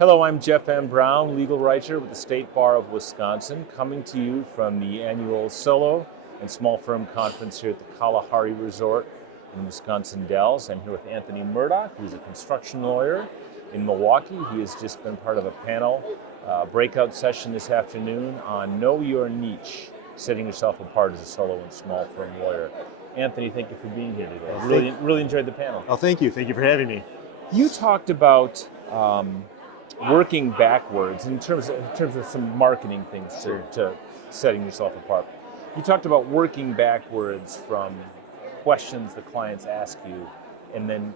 Hello, I'm Jeff M. Brown, legal writer with the State Bar of Wisconsin, coming to you from the annual Solo and Small Firm Conference here at the Kalahari Resort in Wisconsin Dells. I'm here with Anthony Murdock, who's a construction lawyer in Milwaukee. He has just been part of a panel breakout session this afternoon on Know Your Niche, setting yourself apart as a solo and small firm lawyer. Anthony, thank you for being here today. Really enjoyed the panel. Oh, thank you. Thank you for having me. You talked about working backwards in terms of some marketing things to setting yourself apart. You talked about working backwards from questions the clients ask you, and then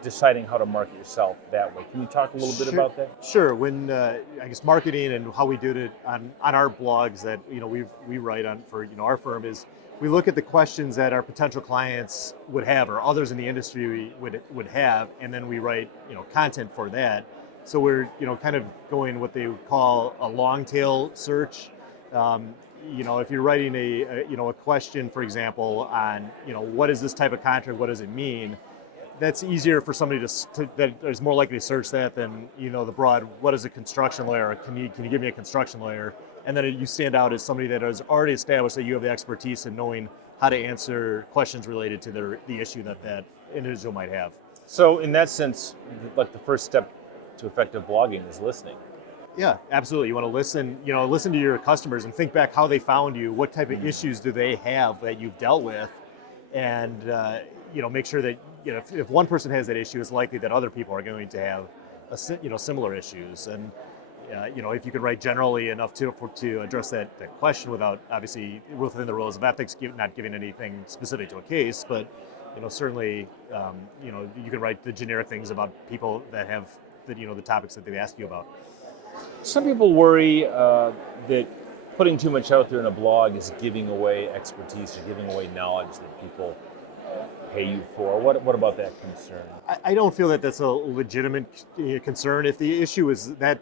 deciding how to market yourself that way. Can you talk a little bit about that? Sure. When I guess marketing and how we do it on our blogs that we write on for our firm is we look at the questions that our potential clients would have or others in the industry would have, and then we write content for that. So we're kind of going what they would call a long tail search. If you're writing a question, for example, on what is this type of contract, what does it mean? That's easier for somebody that is more likely to search that than the broad what is a construction lawyer? Or can you give me a construction lawyer? And then you stand out as somebody that has already established that you have the expertise in knowing how to answer questions related to the issue that individual might have. So in that sense, like the first step to effective blogging is listening. Yeah, absolutely. You want to listen to your customers and think back how they found you. What type of issues do they have that you've dealt with, and make sure that if one person has that issue, it's likely that other people are going to have similar issues. And if you can write generally enough to address that question without obviously within the rules of ethics, not giving anything specific to a case, but certainly you can write the generic things about people that have the topics that they ask you about. Some people worry that putting too much out there in a blog is giving away expertise or giving away knowledge that people pay you for. What about that concern? I don't feel that that's a legitimate concern. If the issue is that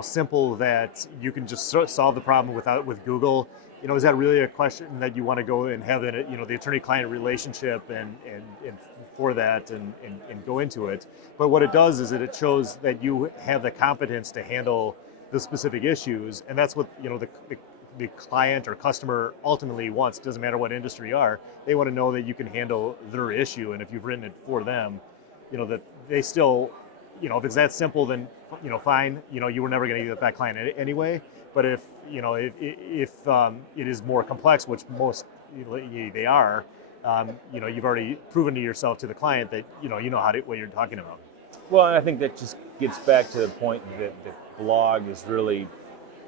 simple that you can just solve the problem with Google, is that really a question that you want to go and have the attorney-client relationship and for that and go into it? But what it does is that it shows that you have the competence to handle the specific issues, and that's what the client or customer ultimately wants. It doesn't matter what industry you are. They want to know that you can handle their issue, and if you've written it for them, that they still, if it's that simple, then fine. You were never going to get that client anyway. But if it is more complex, which most they are, you've already proven to yourself, to the client, that you know what you're talking about. Well, and I think that just gets back to the point that the blog is really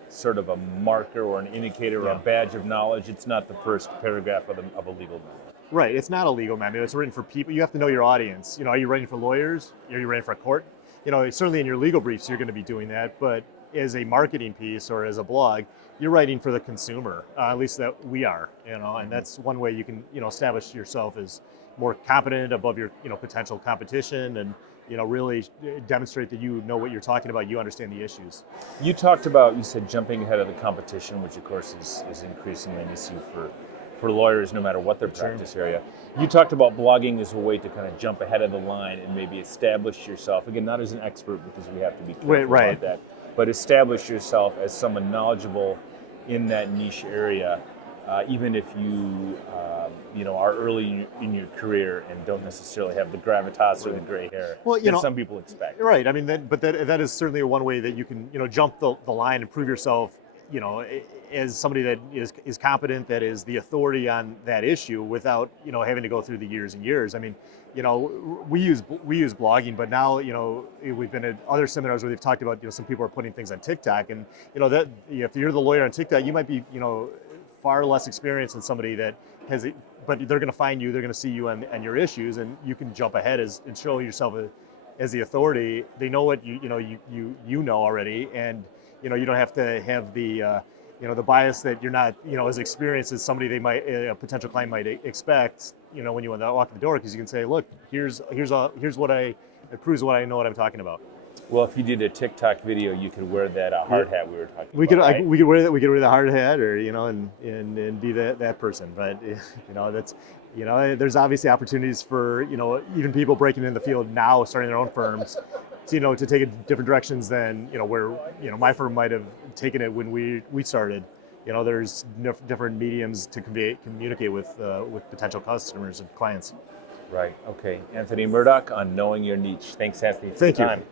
sort of a marker or an indicator or a badge of knowledge. It's not the first paragraph of a legal manual. Right. It's not a legal manual. It's written for people. You have to know your audience. Are you writing for lawyers? Are you writing for a court? Certainly in your legal briefs, you're going to be doing that. But as a marketing piece or as a blog, you're writing for the consumer. At least that we are. And that's one way you can establish yourself as more competent above your potential competition, and really demonstrate that you know what you're talking about, you understand the issues. You said jumping ahead of the competition, which of course is increasingly an issue for lawyers no matter what their practice area. You talked about blogging as a way to kind of jump ahead of the line and maybe establish yourself, again, not as an expert because we have to be careful about that, but establish yourself as someone knowledgeable in that niche area, even if you are early in your career and don't necessarily have the gravitas or the gray hair that some people expect. Right. I mean, that is certainly one way that you can jump the line and prove yourself as somebody that is competent, that is the authority on that issue, without having to go through the years and years. I mean, we use blogging, but now we've been at other seminars where they've talked about some people are putting things on TikTok, and that if you're the lawyer on TikTok, you might be far less experienced than somebody that has it, but they're going to find you, they're going to see you and your issues, and you can jump ahead and show yourself as the authority. They know what you know already, and you don't have to have the the bias that you're not as experienced as somebody a potential client might expect when you walk in the door, because you can say, look, here's what it proves what I know what I'm talking about. Well, if you did a TikTok video, you could wear that hard hat we were talking about. Right? We could wear that. We could wear the hard hat, or and be that person. But that's there's obviously opportunities for even people breaking in the field now, starting their own firms, to take it different directions than where my firm might have taken it when we started. There's different mediums to communicate with potential customers and clients. Right. Okay. Anthony Murdock on Knowing Your Niche. Thanks, Anthony, for Thank the you. time.